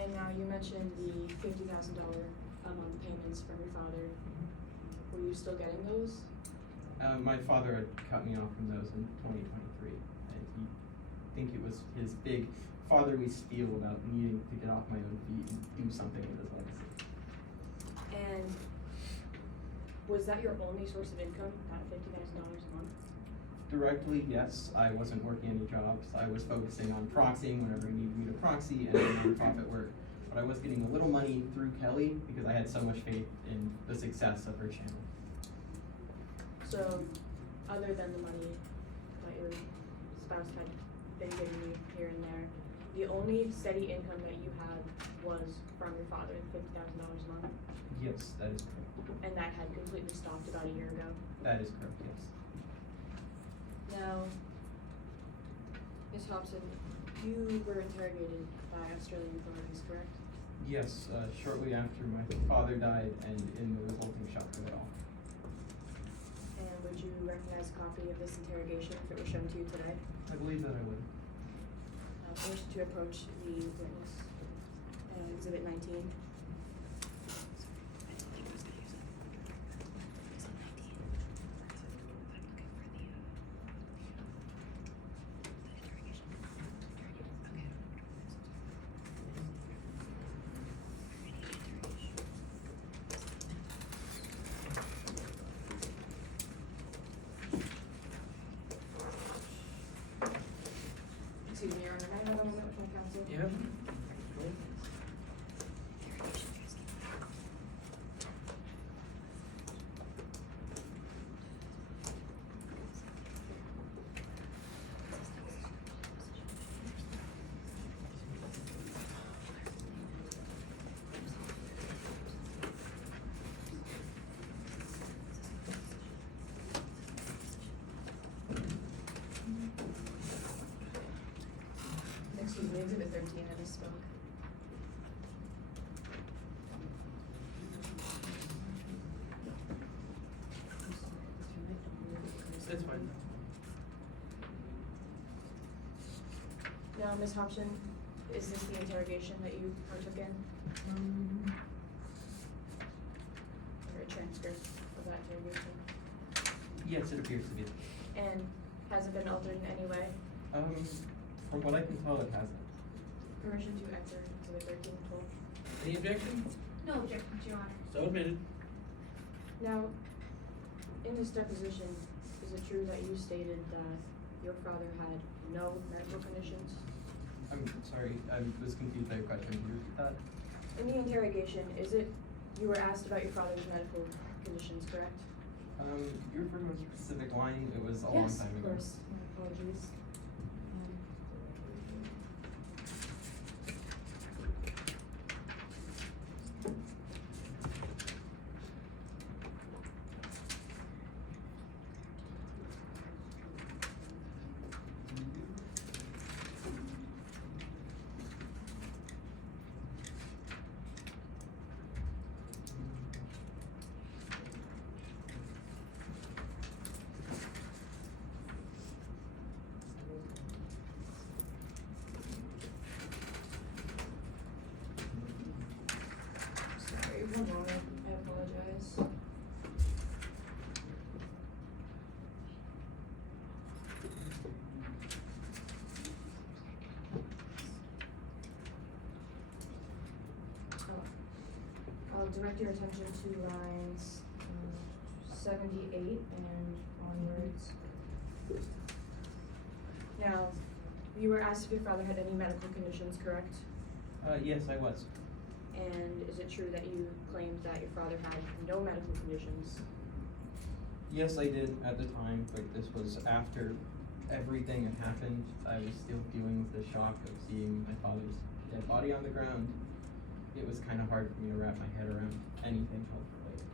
And now you mentioned the $50,000 a month payments from your father. Were you still getting those? My father had cut me off from those in 2023, and he think it was his big fatherly spiel about needing to get off my own feet and do something with his legacy. And was that your only source of income, that $50,000 a month? Directly, yes. I wasn't working any jobs. I was focusing on proxying whenever he needed me to proxy and nonprofit work. But I was getting a little money through Kelly because I had so much faith in the success of her channel. So, other than the money that your spouse had been giving you here and there, the only steady income that you had was from your father, $50,000 a month? Yes, that is correct. And that had completely stopped about a year ago? That is correct, yes. Now, Ms. Hobson, you were interrogated by Australian authorities, correct? Yes, shortly after my father died and in the resulting shock of it all. And would you recognize a copy of this interrogation if it were shown to you today? I believe that I would. Permission to approach the witness, Exhibit 19. Excuse me, Your Honor, may I have a moment with my counsel? Yep. Excuse me, Exhibit 13, I misspoke. That's fine. Now, Ms. Hobson, is this the interrogation that you partook in? Or a transcript of that interrogation? Yes, it appears to be. And has it been altered in any way? From what I can tell, it hasn't. Permission to enter Exhibit 13 and 12. Any objection? No objections, Your Honor. So admitted. Now, in this deposition, is it true that you stated that your father had no medical conditions? I'm sorry, I was confused by your question. Can you repeat that? In the interrogation, is it, you were asked about your father's medical conditions, correct? You referred to a specific line, it was a long time ago. Yes, of course, my apologies. Sorry, one moment, I apologize. I'll direct your attention to lines 78 and onwards. Now, you were asked if your father had any medical conditions, correct? Yes, I was. And is it true that you claimed that your father had no medical conditions? Yes, I did at the time, but this was after everything had happened. I was still dealing with the shock of seeing my father's dead body on the ground. It was kind of hard for me to wrap my head around anything health related.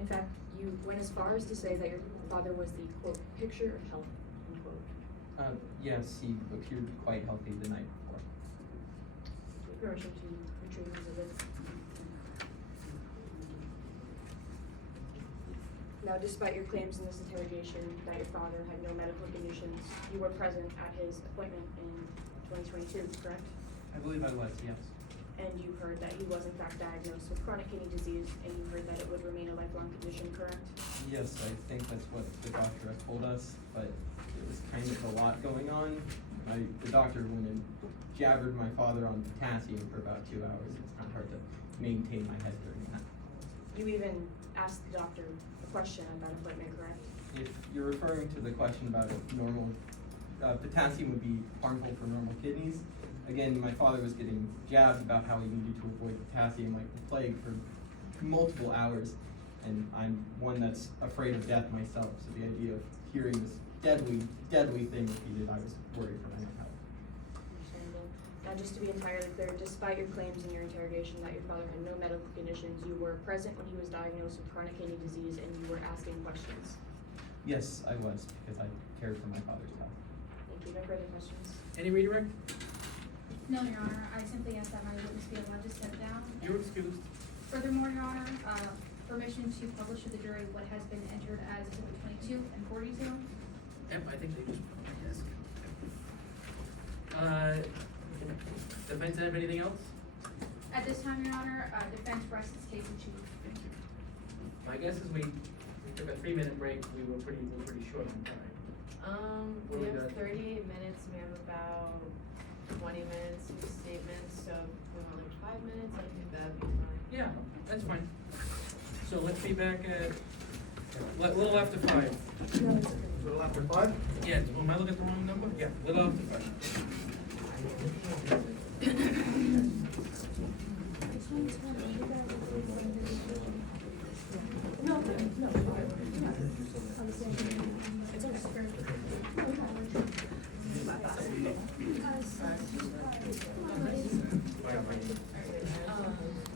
In fact, you went as far as to say that your father was the, quote, picture of health, unquote. Yes, he appeared quite healthy the night before. Permission to retrieve exhibits. Now, despite your claims in this interrogation that your father had no medical conditions, you were present at his appointment in 2022, correct? I believe I was, yes. And you heard that he was in fact diagnosed with chronic kidney disease, and you heard that it would remain a lifelong condition, correct? Yes, I think that's what the doctor had told us, but it was kind of a lot going on. The doctor went and jabbered my father on potassium for about 2 hours. It was kind of hard to maintain my head during that. You even asked the doctor a question at that appointment, correct? If you're referring to the question about if normal potassium would be harmful for normal kidneys, again, my father was getting jabbed about how he needed to avoid potassium like the plague for multiple hours, and I'm one that's afraid of death myself, so the idea of hearing this deadly thing repeated, I was worried for my own health. Understandable. Now, just to be entirely clear, despite your claims in your interrogation that your father had no medical conditions, you were present when he was diagnosed with chronic kidney disease, and you were asking questions. Yes, I was, because I cared for my father's health. Thank you. No further questions. Any redirect? No, Your Honor, I simply ask that my witness be allowed to step down. You're excused. Furthermore, Your Honor, permission to publish to the jury what has been entered as exhibit 22 and 42. Yep, I think they just put it on my desk. Defense have anything else? At this time, Your Honor, defense rests its case in chief. Thank you. My guess is we took a 3-minute break, we were pretty short on time. What We we have got? 38 minutes, we have about 20 minutes of statements, so if we want like 5 minutes, I think that'd be fine. Yeah, that's fine. So let's be back at, little after 5. A little after 5? Yeah, am I looking at the wrong number? Yeah, little after 5.